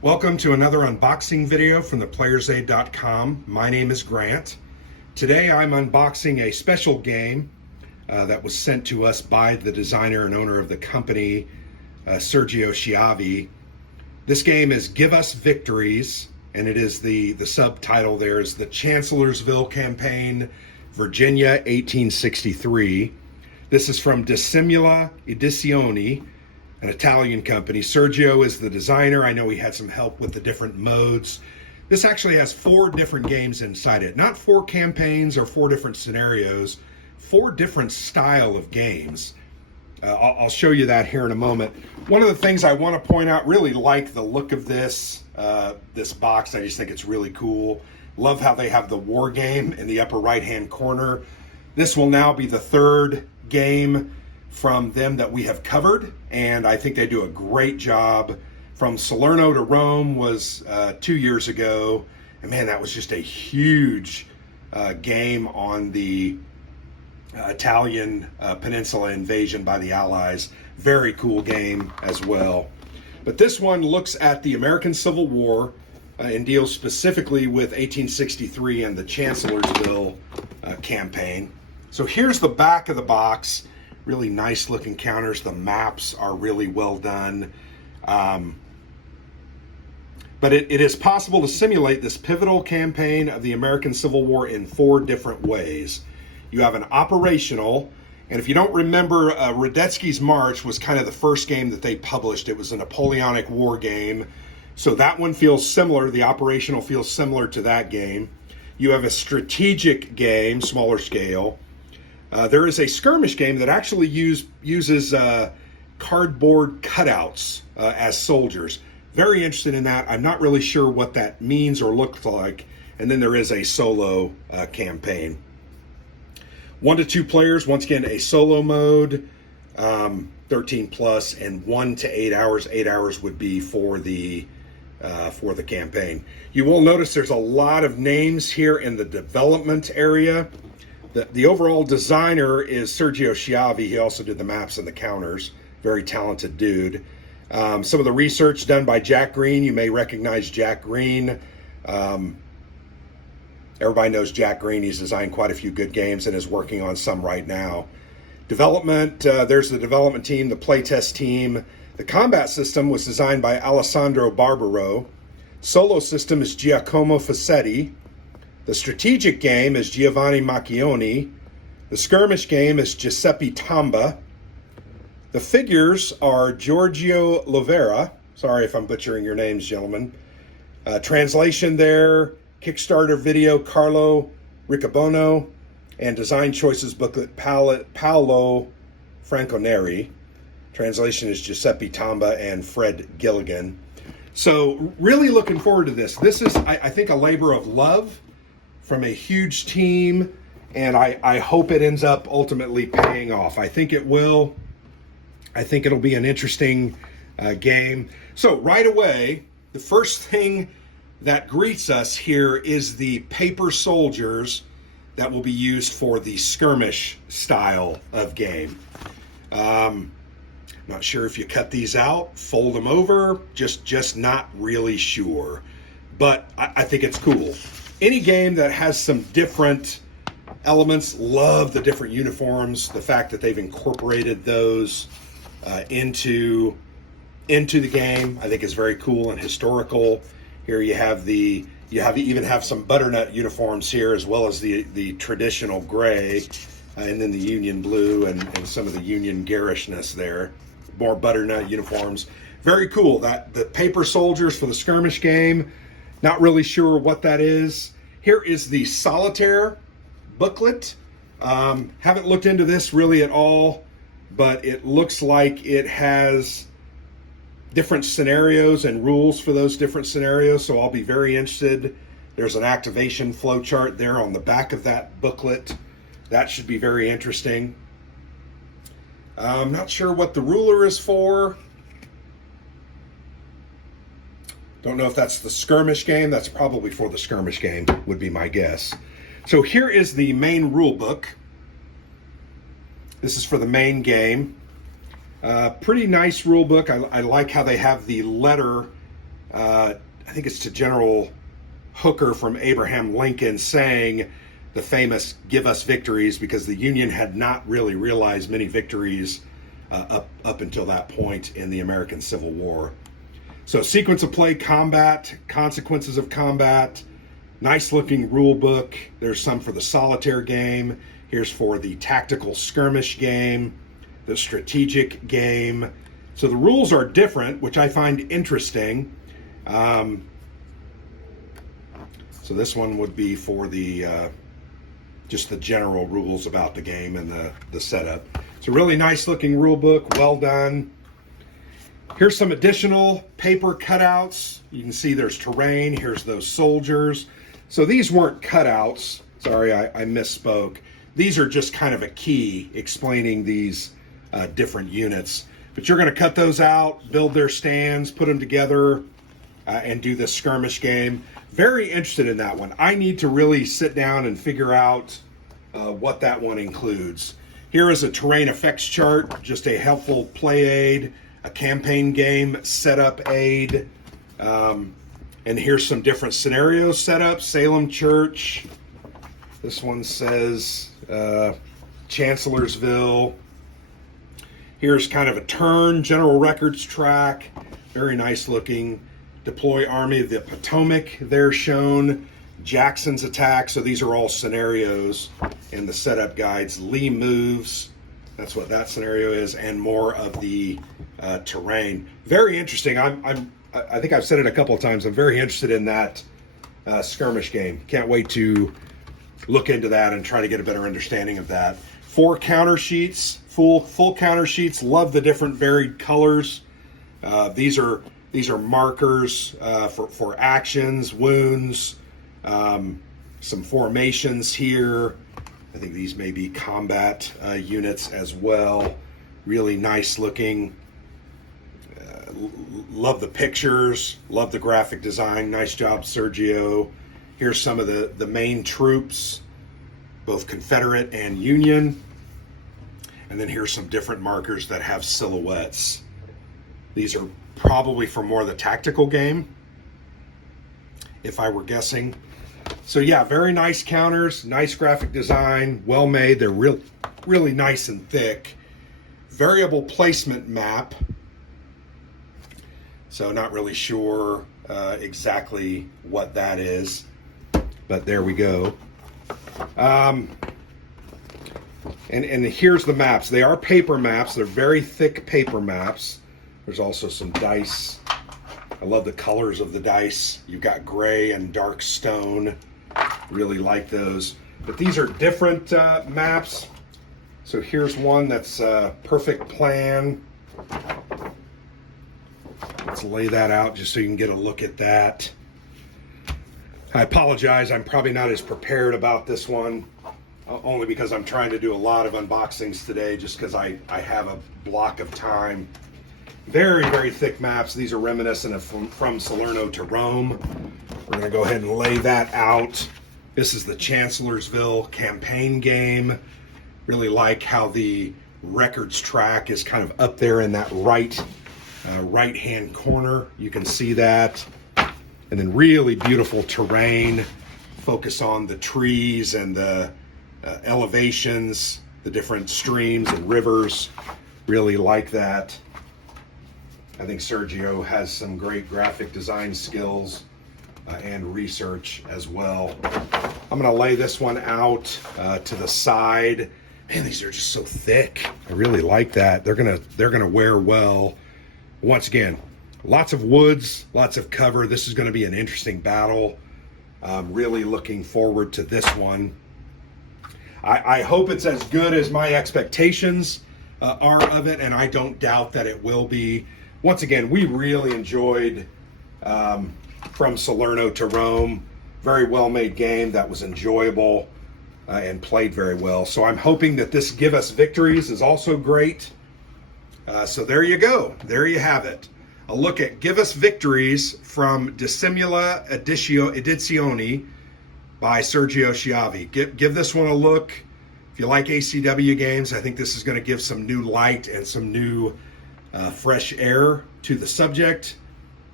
Welcome to another unboxing video from theplayersaid.com. My name is Grant. Today I'm unboxing a special game that was sent to us by the designer and owner of the company, Sergio Schiavi. This game is Give Us Victories, and it is the subtitle there is the Chancellorsville Campaign, Virginia, 1863. This is from Dissimula, Edizioni, an Italian company. Sergio is the designer. I know he had some help with the different modes. This actually has 4 different games inside it. Not 4 campaigns or 4 different scenarios, 4 different style of games. I'll show you that here in a moment. One of the things I want to point out, really like the look of this box. I just think it's really cool. Love how they have the war game in the upper right-hand corner. This will now be the 3rd game from them that we have covered, and I think they do a great job. From Salerno to Rome was 2 years ago, and man, that was just a huge game on the Italian peninsula invasion by the Allies. Very cool game as well. But this one looks at the American Civil War and deals specifically with 1863 and the Chancellorsville Campaign. So here's the back of the box. Really nice looking counters. The maps are really well done. But it is possible to simulate this pivotal campaign of the American Civil War in 4 different ways. You have an operational, and if you don't remember, Radetzky's March was kind of the first game that they published. It was a Napoleonic War game. So that one feels similar. The operational feels similar to that game. You have a strategic game, smaller scale. There is a skirmish game that actually uses cardboard cutouts as soldiers. Very interested in that. I'm not really sure what that means or looks like. And then there is a solo campaign. 1 to 2 players, once again, a solo mode, 13 plus, and 1 to 8 hours. 8 hours would be for the campaign. You will notice there's a lot of names here in the development area. The overall designer is Sergio Schiavi. He also did the maps and the counters. Very talented dude. Some of the research done by Jack Green. You may recognize Jack Green. Everybody knows Jack Green. He's designed quite a few good games and is working on some right now. Development, there's the development team, the playtest team. The combat system was designed by Alessandro Barbaro. Solo system is Giacomo Fassetti. The strategic game is Giovanni Macchioni. The skirmish game is Giuseppe Tamba. The figures are Giorgio Lovera. Sorry if I'm butchering your names, gentlemen. Translation there, Kickstarter video, Carlo Riccobono. And design choices booklet, Paolo Franconeri. Translation is Giuseppe Tamba and Fred Gilligan. So really looking forward to this. This is, I think, a labor of love from a huge team, and I hope it ends up ultimately paying off. I think it will. I think it'll be an interesting game. So right away, the first thing that greets us here is the paper soldiers that will be used for the skirmish style of game. Not sure if you cut these out, fold them over, just not really sure. But I think it's cool. Any game that has some different elements, love the different uniforms, the fact that they've incorporated those into the game, I think is very cool and historical. Here you even have some butternut uniforms here, as well as the traditional gray, and then the Union blue and some of the Union garishness there. More butternut uniforms. Very cool. That the paper soldiers for the skirmish game. Not really sure what that is. Here is the Solitaire Booklet. Haven't looked into this really at all, but it looks like it has different scenarios and rules for those different scenarios, so I'll be very interested. There's an activation flow chart there on the back of that booklet. That should be very interesting. I'm not sure what the ruler is for. Don't know if that's the skirmish game. That's probably for the skirmish game, would be my guess. So here is the main rule book. This is for the main game. Pretty nice rule book. I like how they have the letter I think it's to General Hooker from Abraham Lincoln, saying the famous "Give us victories," because the Union had not really realized many victories up until that point in the American Civil War. So sequence of play, combat, consequences of combat, nice looking rule book. There's some for the solitaire game. Here's for the tactical skirmish game, the strategic game. So the rules are different, which I find interesting. So this one would be for the just the general rules about the game and the setup. It's a really nice looking rule book, well done. Here's some additional paper cutouts. You can see there's terrain. Here's those soldiers. So these weren't cutouts. Sorry, I misspoke. These are just kind of a key explaining these different units. But you're going to cut those out, build their stands, put them together, and do this skirmish game. Very interested in that one. I need to really sit down and figure out what that one includes. Here is a terrain effects chart, just a helpful play aid, a campaign game setup aid, and here's some different scenarios set up. Salem Church. This one says Chancellorsville. Here's kind of a turn, general records track, very nice looking. Deploy Army of the Potomac, there shown. Jackson's attack, so these are all scenarios in the setup guides. Lee moves, that's what that scenario is, and more of the terrain. Very interesting. I think I've said it a couple of times. I'm very interested in that skirmish game. Can't wait to look into that and try to get a better understanding of that. 4 counter sheets, full counter sheets. Love the different varied colors. These are markers for actions, wounds, some formations here. I think these may be combat units as well. Really nice looking. Love the pictures, love the graphic design. Nice job, Sergio. Here's some of the main troops, both Confederate and Union. And then here's some different markers that have silhouettes. These are probably for more of the tactical game, if I were guessing. So yeah, very nice counters, nice graphic design, well made. They're really nice and thick. Variable placement map. So not really sure exactly what that is, but there we go. And here's the maps. They are paper maps. They're very thick paper maps. There's also some dice. I love the colors of the dice. You've got gray and dark stone. Really like those. But these are different maps. So here's one that's perfect plan. Let's lay that out just so you can get a look at that. I apologize. I'm probably not as prepared about this one, only because I'm trying to do a lot of unboxings today just because I have a block of time. Very, very thick maps. These are reminiscent of from Salerno to Rome. We're going to go ahead and lay that out. This is the Chancellorsville Campaign game. Really like how the records track is kind of up there in that right-hand corner. You can see that. And then really beautiful terrain. Focus on the trees and the elevations, the different streams and rivers. Really like that. I think Sergio has some great graphic design skills and research as well. I'm going to lay this one out to the side. Man, these are just so thick. I really like that. They're gonna wear well. Once again, lots of woods, lots of cover. This is going to be an interesting battle. I'm really looking forward to this one. I hope it's as good as my expectations are of it, and I don't doubt that it will be. Once again, we really enjoyed From Salerno to Rome. Very well-made game that was enjoyable and played very well. So I'm hoping that this Give Us Victories is also great. So there you go. There you have it. A look at Give Us Victories from Dissimula Edizioni by Sergio Schiavi. Give this one a look. If you like ACW games, I think this is going to give some new light and some new fresh air to the subject.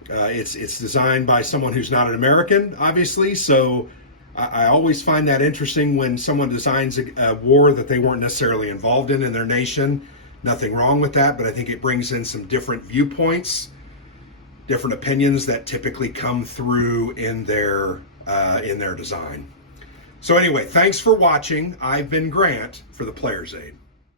It's designed by someone who's not an American, obviously, so I always find that interesting when someone designs a war that they weren't necessarily involved in their nation. Nothing wrong with that, but I think it brings in some different viewpoints, different opinions that typically come through in their design. So anyway, thanks for watching. I've been Grant for the Player's Aid.